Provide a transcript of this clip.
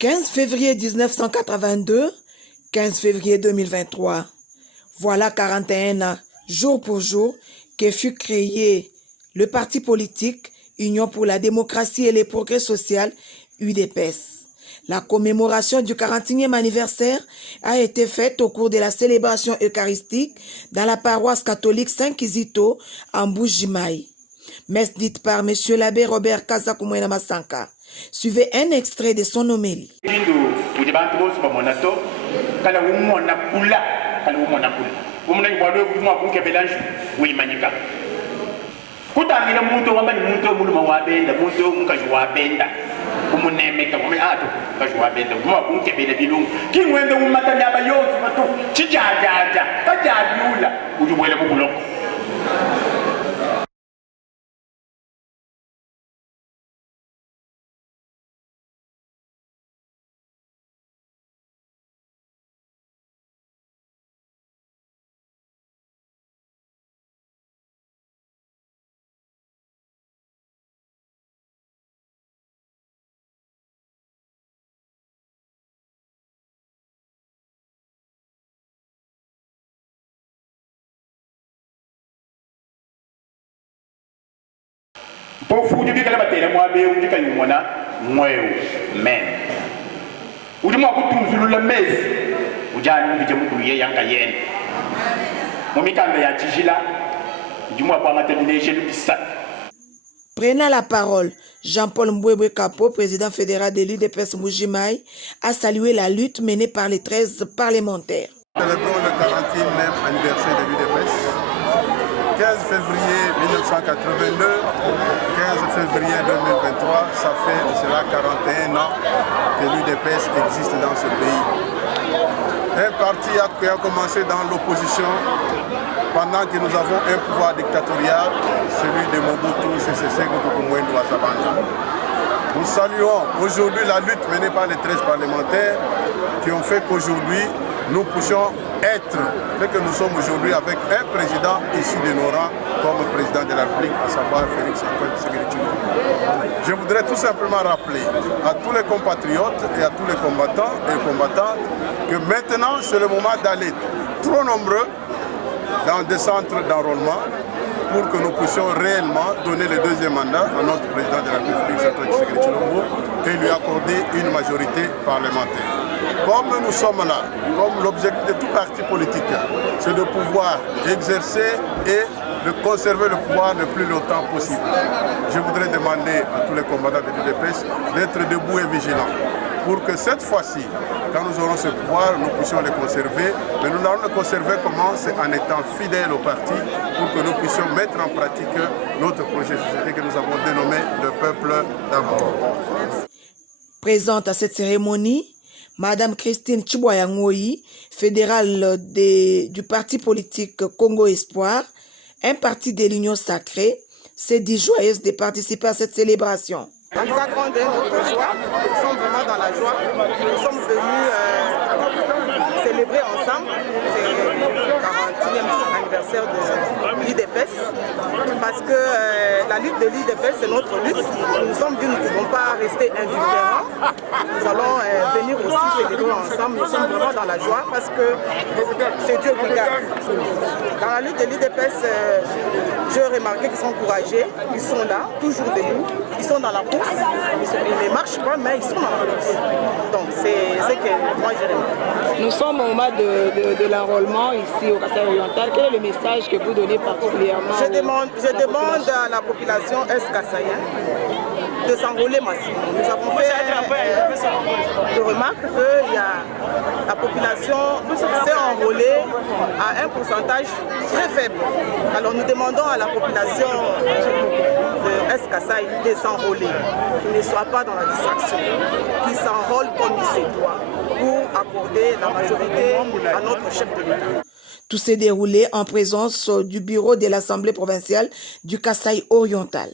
15 février 1982, 15 février 2023. Voilà 41 ans, jour pour jour, que fut créé le parti politique Union pour la démocratie et les progrès social, UDPS. La commémoration du 41e anniversaire a été faite au cours de la célébration eucharistique dans la paroisse catholique Saint-Kizito en Mbuji-Mayi. Messe dite par M. l'abbé Robert Kazakumwena Masanka. Suivez un extrait de son homélie. Kutangira muntu wamani muntu muluma wabenda muntu mukajwabenda umunemeka kwame ato kajwabenda kuma kunkebele bilungu kingwende umatanya abayozi bato chijajaja kajabyula ujubwele bukuloko. Pour vous dire que la bataille moi bé ou dit que mona moyo men ou dit moi ko tunzulu le mes ou jani bi jamu duye yanka yen mo mi kanda ya tijila du moi pour terminer chez le bisat. Prenant la parole, Jean-Paul Mbwebwe Kapo, président fédéral de l'UDPS Mbuji-Mayi, a salué la lutte menée par les 13 parlementaires. Célébrons le 41e anniversaire de l'UDPS. 15 février 1982, 15 février 2023, ça fait cela 41 ans que l'UDPS existe dans ce pays. Un parti qui a commencé dans l'opposition pendant que nous avons un pouvoir dictatorial, celui de Mobutu Sese Seko Kukumwendo Wazabanda. Nous saluons aujourd'hui la lutte menée par les 13 parlementaires qui ont fait qu'aujourd'hui nous puissions être ce que nous sommes aujourd'hui avec un président issu de nos rangs comme président de la République, à savoir Félix Antoine Tshisekedi Tshilombo. Je voudrais tout simplement rappeler à tous les compatriotes et à tous les combattants et combattantes que maintenant c'est le moment d'aller trop nombreux dans des centres d'enrôlement pour que nous puissions réellement donner le deuxième mandat à notre président de la République, Félix Antoine Tshisekedi Tshilombo, et lui accorder une majorité parlementaire. Comme nous sommes là, comme l'objectif de tout parti politique, c'est de pouvoir exercer et de conserver le pouvoir le plus longtemps possible. Je voudrais demander à tous les combattants de l'UDPS d'être debout et vigilants pour que cette fois-ci, quand nous aurons ce pouvoir, nous puissions le conserver. Mais nous allons le conserver comment? C'est en étant fidèles au parti pour que nous puissions mettre en pratique notre projet de société que nous avons dénommé le peuple d'abord. Présente à cette cérémonie, Madame Christine Tchiboya-Ngoyi, fédérale du parti politique Congo Espoir, un parti de l'Union sacrée, s'est dit joyeuse de participer à cette célébration. En tout cas, grande est notre joie, nous sommes vraiment dans la joie. Nous sommes venus célébrer ensemble ce 40e anniversaire de l'UDPS parce que la lutte de l'UDPS, c'est notre lutte. Nous sommes dit, nous ne pouvons pas rester indifférents. Nous allons venir aussi célébrer ensemble. Nous sommes vraiment dans la joie parce que c'est Dieu qui garde. Dans la lutte de l'UDPS, j'ai remarqué qu'ils sont courageux, ils sont là, toujours debout, ils sont dans la course, ils ne marchent pas, mais ils sont dans la course. Donc c'est ce que moi j'ai remarqué. Nous sommes au moment de l'enrôlement ici au Kasaï oriental. Quel est le message que vous donnez particulièrement Je demande à la population est-kassaïenne de s'enrôler massivement. Nous avons fait de remarque que la population s'est enrôlée à un pourcentage très faible. Alors nous demandons à la population de Est-Kasaï de s'enrôler, qu'ils ne soient pas dans la distraction, qu'ils s'enrôlent comme il se doit pour accorder la majorité à notre chef de l'État. Tout s'est déroulé en présence du bureau de l'Assemblée provinciale du Kasaï oriental.